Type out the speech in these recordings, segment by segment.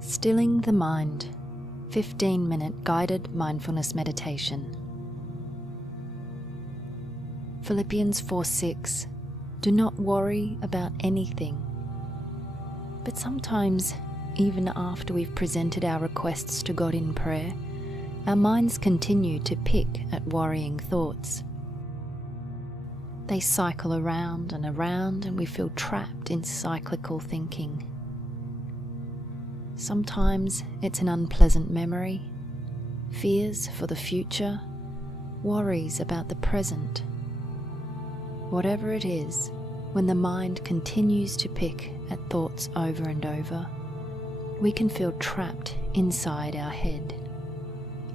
Stilling the Mind, 15-minute guided mindfulness meditation. Philippians 4:6. Do not worry about anything. But sometimes, even after we've presented our requests to God in prayer, our minds continue to pick at worrying thoughts. They cycle around and we feel trapped in cyclical thinking. Sometimes it's an unpleasant memory, fears for the future, worries about the present. Whatever it is, when the mind continues to pick at thoughts over and over, we can feel trapped inside our head,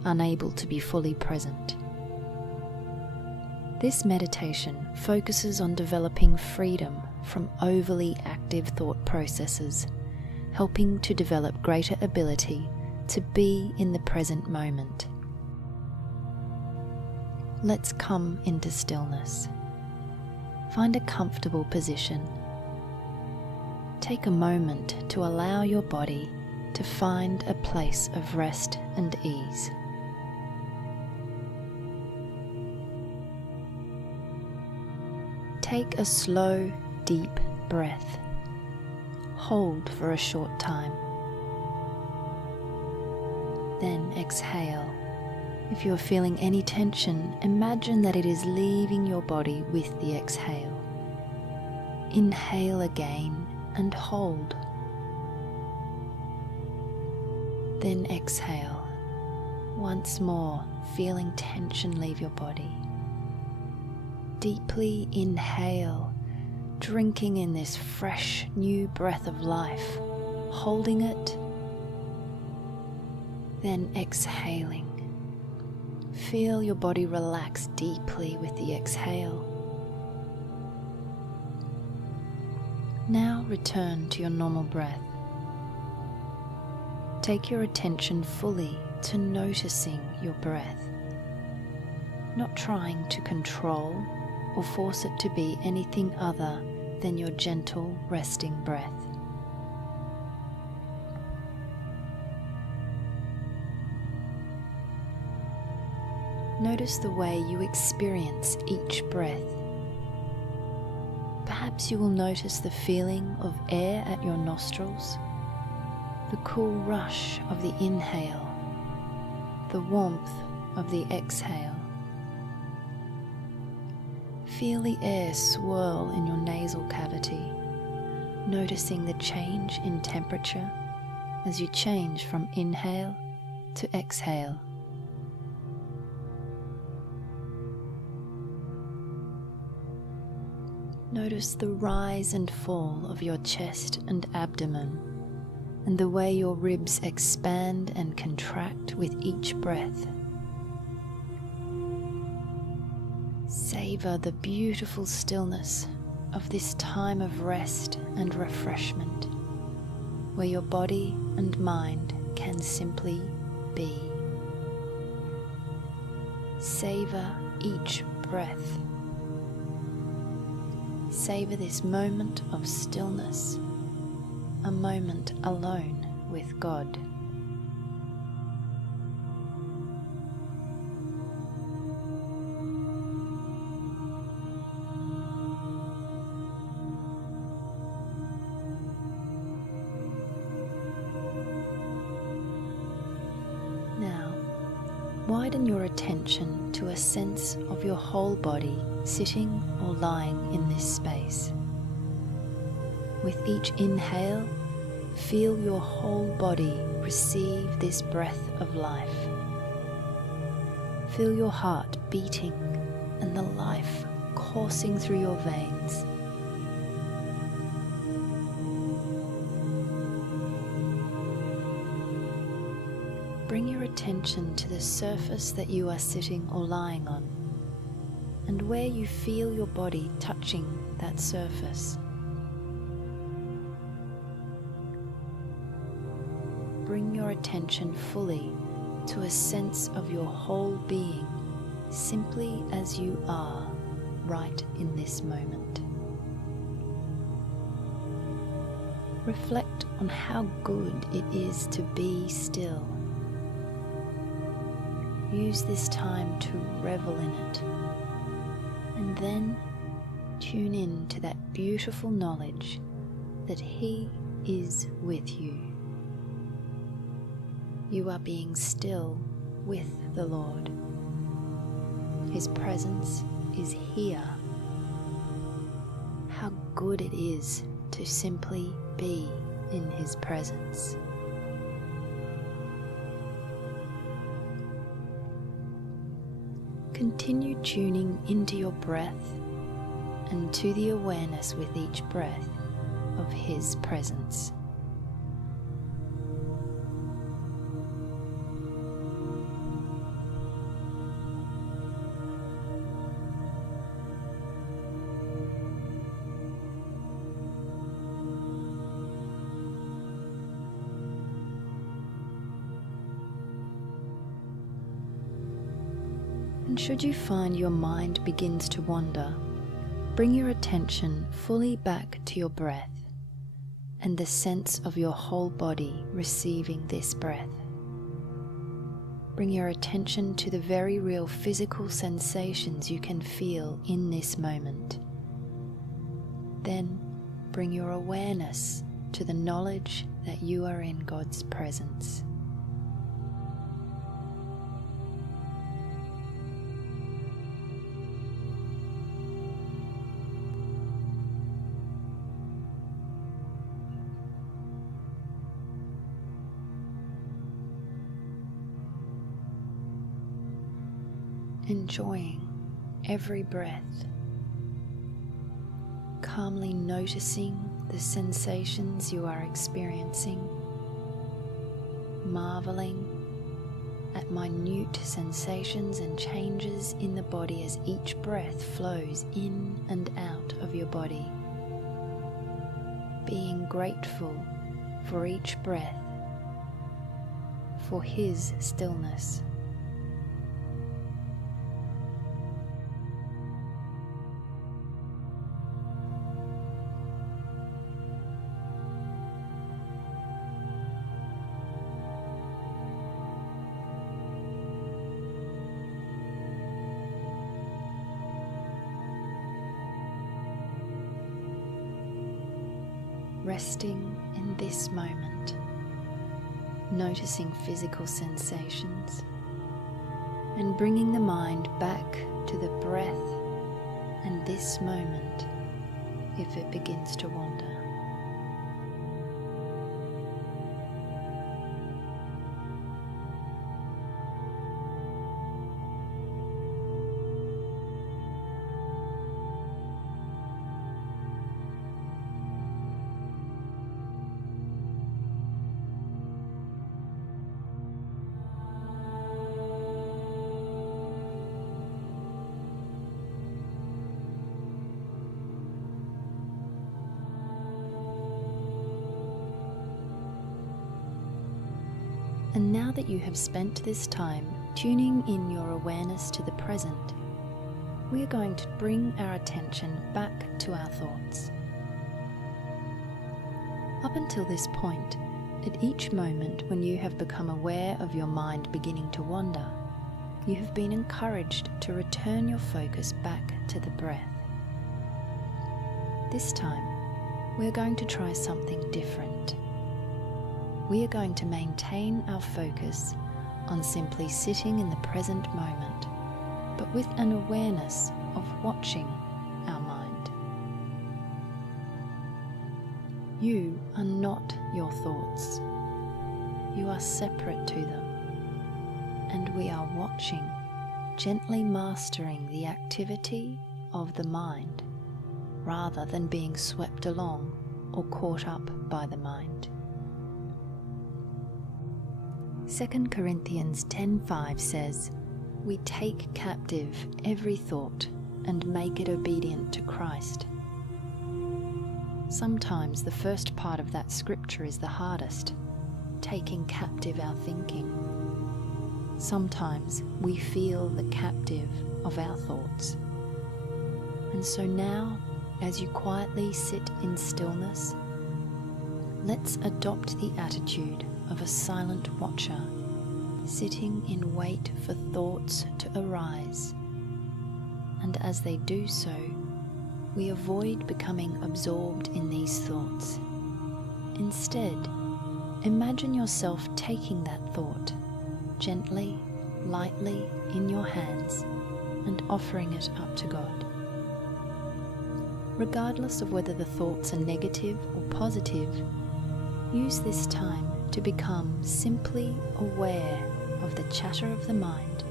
unable to be fully present. This meditation focuses on developing freedom from overly active thought processes, helping to develop greater ability to be in the present moment. Let's come into stillness. Find a comfortable position. Take a moment to allow your body to find a place of rest and ease. Take a slow, deep breath. Hold for a short time. Then exhale. If you're feeling any tension, imagine that it is leaving your body with the exhale. Inhale again and hold. Then exhale. Once more, feeling tension leave your body. Deeply inhale, drinking in this fresh, new breath of life, holding it, then exhaling. Feel your body relax deeply with the exhale. Now return to your normal breath. Take your attention fully to noticing your breath, not trying to control or force it to be anything other than your gentle, resting breath. Notice the way you experience each breath. Perhaps you will notice the feeling of air at your nostrils, the cool rush of the inhale, the warmth of the exhale. Feel the air swirl in your nasal cavity, noticing the change in temperature as you change from inhale to exhale. Notice the rise and fall of your chest and abdomen, and the way your ribs expand and contract with each breath. Savor the beautiful stillness of this time of rest and refreshment, where your body and mind can simply be. Savor each breath. Savor this moment of stillness, a moment alone with God. Now, widen your attention to a sense of your whole body sitting or lying in this space. With each inhale, feel your whole body receive this breath of life. Feel your heart beating and the life coursing through your veins. Bring your attention to the surface that you are sitting or lying on, and where you feel your body touching that surface. Bring your attention fully to a sense of your whole being, simply as you are, right in this moment. Reflect on how good it is to be still. Use this time to revel in it, and then tune in to that beautiful knowledge that He is with you. You are being still with the Lord. His presence is here. How good it is to simply be in His presence. Continue tuning into your breath and to the awareness with each breath of His presence. And should you find your mind begins to wander, bring your attention fully back to your breath and the sense of your whole body receiving this breath. Bring your attention to the very real physical sensations you can feel in this moment. Then bring your awareness to the knowledge that you are in God's presence. Enjoying every breath, calmly noticing the sensations you are experiencing, marveling at minute sensations and changes in the body as each breath flows in and out of your body, being grateful for each breath, for His stillness. Resting in this moment, noticing physical sensations, and bringing the mind back to the breath and this moment if it begins to wander. And now that you have spent this time tuning in your awareness to the present, we are going to bring our attention back to our thoughts. Up until this point, at each moment when you have become aware of your mind beginning to wander, you have been encouraged to return your focus back to the breath. This time, we are going to try something different. We are going to maintain our focus on simply sitting in the present moment, but with an awareness of watching our mind. You are not your thoughts. You are separate to them, and we are watching, gently mastering the activity of the mind, rather than being swept along or caught up by the mind. 2 Corinthians 10:5 says, "We take captive every thought and make it obedient to Christ." Sometimes the first part of that scripture is the hardest, taking captive our thinking. Sometimes we feel the captive of our thoughts. And so now, as you quietly sit in stillness, let's adopt the attitude of a silent watcher, sitting in wait for thoughts to arise. And as they do so, we avoid becoming absorbed in these thoughts. Instead, imagine yourself taking that thought gently, lightly in your hands and offering it up to God. Regardless of whether the thoughts are negative or positive, use this time to become simply aware of the chatter of the mind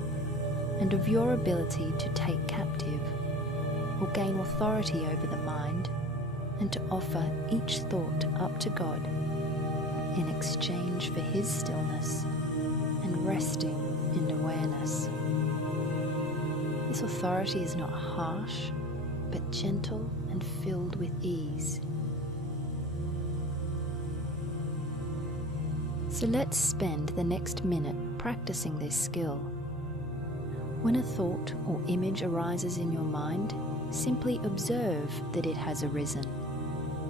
and of your ability to take captive or gain authority over the mind, and to offer each thought up to God in exchange for His stillness and resting in awareness. This authority is not harsh, but gentle and filled with ease. So let's spend the next minute practicing this skill. When a thought or image arises in your mind, simply observe that it has arisen.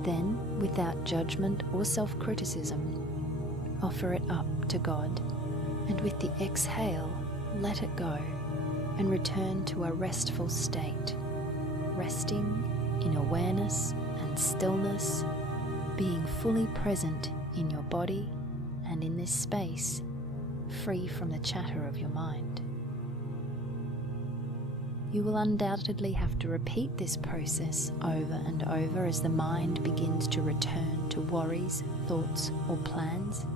Then, without judgment or self-criticism, offer it up to God, and with the exhale, let it go and return to a restful state, resting in awareness and stillness, being fully present in your body and in this space, free from the chatter of your mind. You will undoubtedly have to repeat this process over and over as the mind begins to return to worries, thoughts, or plans.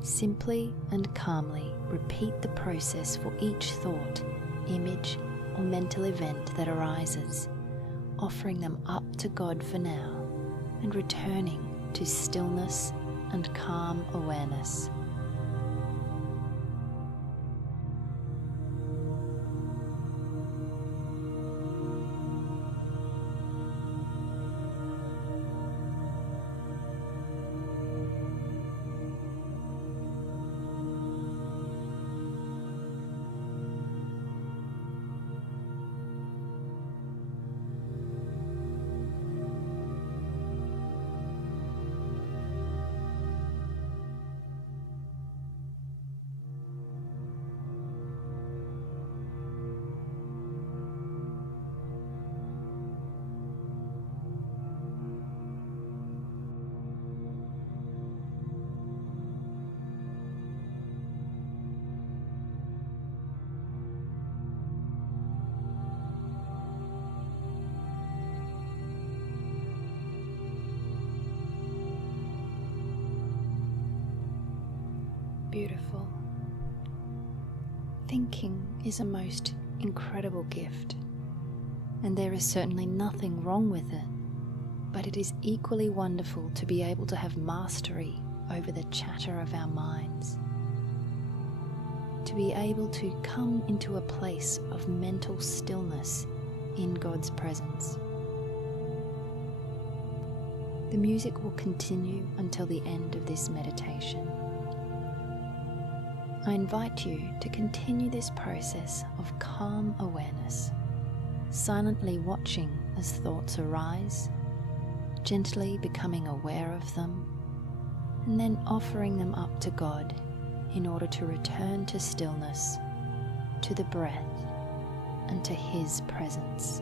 Simply and calmly repeat the process for each thought, image, or mental event that arises, offering them up to God for now and returning to stillness and calm awareness. Beautiful. Thinking is a most incredible gift, and there is certainly nothing wrong with it, but it is equally wonderful to be able to have mastery over the chatter of our minds, to be able to come into a place of mental stillness in God's presence. The music will continue until the end of this meditation. I invite you to continue this process of calm awareness, silently watching as thoughts arise, gently becoming aware of them, and then offering them up to God in order to return to stillness, to the breath, and to His presence.